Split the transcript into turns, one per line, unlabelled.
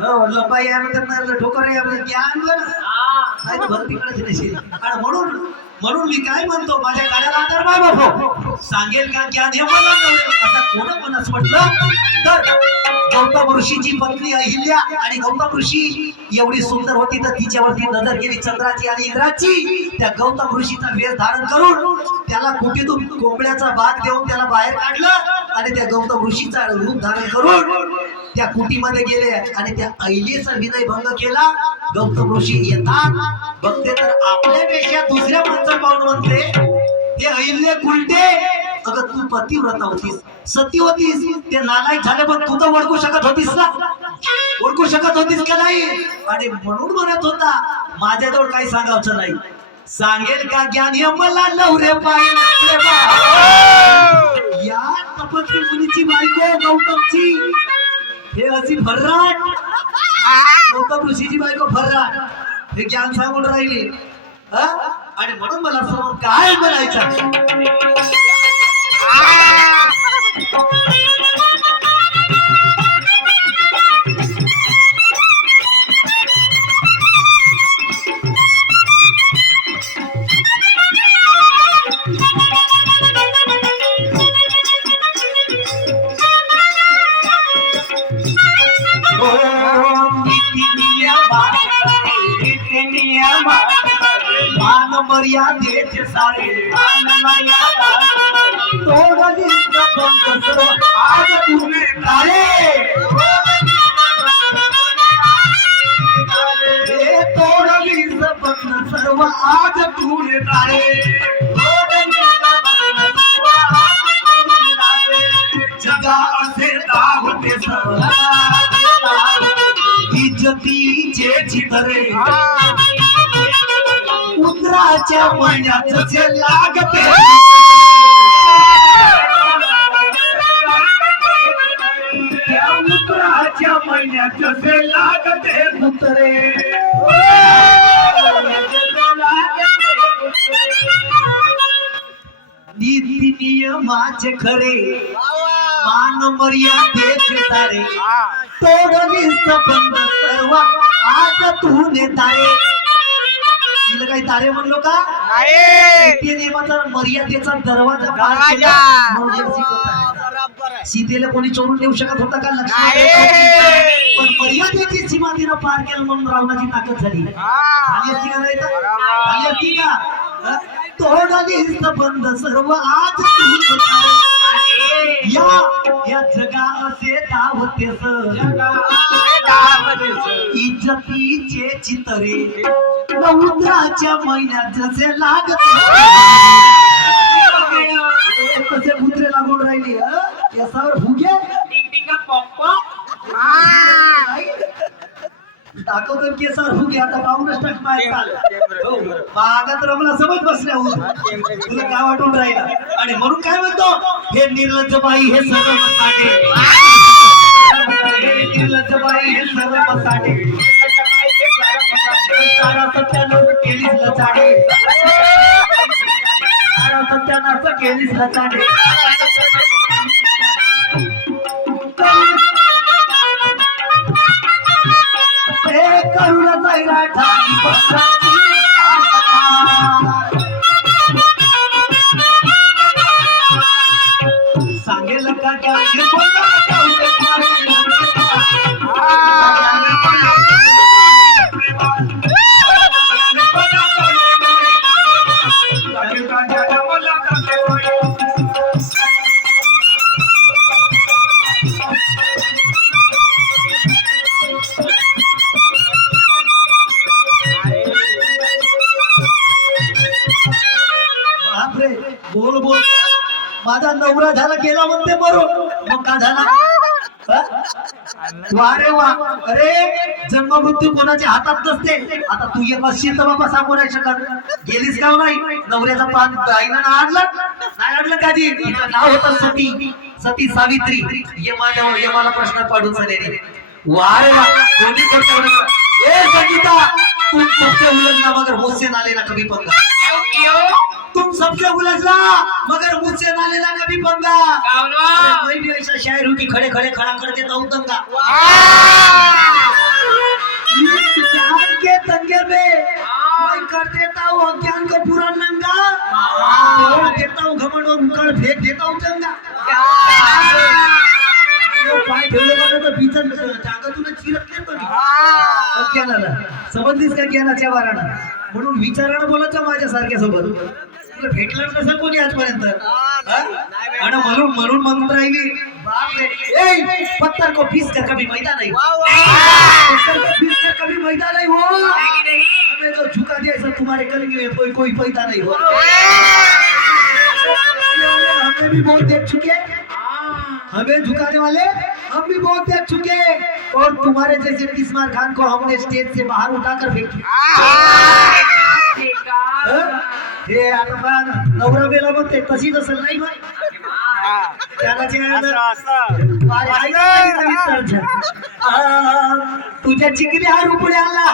हो लपाई आम्ही ठोकर आपलं नाही तर भक्तीकडेच नसेल आणि म्हणून म्हणून मी काय म्हणतो माझ्या गाड्याला तर बाय बापो. सांगेल का ज्ञान हे मला आता कोण कोणाच म्हटलं तर गौतम ऋषीची पत्नी अहिल्या आणि गौतम ऋषी एवढी सुंदर होती तर तिच्यावरती नजर गेली चंद्राची आणि इंद्राची. त्या गौतम ऋषीचा वेश धारण करून त्याला कुठेतून कोंबड्याचा भाग देऊन त्याला बाहेर काढलं आणि त्या गौतम ऋषीचा रूप धारण करून त्या कुटीमध्ये गेले आणि त्या अहिलेचा विनय भंग केला. गौतम ऋषी येतात. बघते तर आपल्यापेक्षा दुसऱ्या माणसं पाहून म्हणते हे अहिल्य उलटे अगं तू पतिव्रता होतीस सती होतीस. ते नालायक झाले पण तू तर ओळखू शकत होतीस ना. ओळखू शकत होतीस का नाही? आणि म्हणून म्हणत होता माझ्याजवळ काही सांगावचं नाही. सांगेल का ज्ञान हे मला लवरे पाहिजे या तपस्वी मुलीची बायको गौतमची हे अशी भर्राट. गौतम ऋषीची बायको भर्राट. हे ज्ञान सांगून राहिली. आणि म्हणून मला समोर काय म्हणायचं मर्यादेचे सारे. तोडली आज तुम्ही तारे तोडली सर्व आज तुम्ही तारे जगा असे दावते इज्जतीचे चितरे. उतराच्या महिन्यात जे लागते उतराच्या महिन्यात जे लागते उतरे नीती नियमाचे खरे. मान मर्यादेचे तारे तोडली संबंध सर्व. आज तू नेतारे तिला काही तारे म्हणलो का? नियमाचा मर्यादेचा दरवाजा. सीतेला कोणी चोरून नेऊ शकत होता का. पण मर्यादेची सीमा तिनं पार केलं म्हणून रावणाची ताकद झाली. झाली असती का? नाही तर? झाली असती का? तोडली संबंध सर्व आज तू. या या जगा असे धावतेस इज्जतीचे चितरे. समुद्राच्या महिन्यात जसे लागत. तसे कुत्रे लागून राहिले हं? केसावर फुगे. दाखवतो केसावर फुगे आता पाहूनच टाक माहिती हो, बागात रमला समज बसल्या हो. तुला काय वाटून राहिला? आणि म्हणून काय म्हणतो? हे निर्लज्ज बाई हे सर्व मसाटे हे निर्लज्ज बाई हे सर्व मसाटे सारा सत्यानाश केलीस लचाडे सारा सत्यानाश केलीस लचाडे हे करुण जाईरा सांगेल का त्या बोला बापरे बोल बोल. माझा नवरा झाला गेला म्हणते बरोबर. मग का झाला? हा? वा अरे जन्म मृत्यू कोणाच्या हातात नसते. आता तू एक असशील तर बाबा सांगू नाही शकत. गेलीस का हो नाही नवऱ्याचा पान आईनं ना आणलं नाही आणलं का जी नाव होतं सती. सती सावित्री. ये माझ्या ये मला प्रश्नात पाडून झालेली. वारे वा. कोणी करतो ए संगीता! तुम सबसे उलझना मगर मुझसे ना लेना कभी पंगा सबके उलझला मगर मुझसे ना लेना कभी पंगा कोई भी ऐसा शायर होती खड़े खड़े खड़ा कर देता हूँ दंगा. के तंगे में मैं कर देता हूँ अज्ञान को पूरा नंगा. तोड़ देता हूँ घमंड और मुकड़ फेंक देता हूँ दंगा. पाय का तर बिचन टाका ज्ञानाच्या वाराला म्हणून विचारानं बोलायचं माझ्या सारख्या सोबत तुला भेटलं नसेल कोणी आजपर्यंत? आणि म्हणून म्हणून म्हणून राहिली. पत्थर को पीस कर कभी मैदा नहीं पत्थर को पीस कर कभी मैदा नहीं हो. हमें तो झुका दिया ऐसा तुम्हारे करेंगे में कोई कोई पैदा नहीं हो. हमें भी बहुत देख चुके. हमें झुकाने वाले हम भी बहुत देख चुके. और तुम्हारे जैसे तिस्मार खान को हमने स्टेज से बाहर उठाकर फेंक हं? हे. आता नवरा बेला म्हणते तशीच असेल नाही बाई तुझ्या चिकरी हा रुपये आला.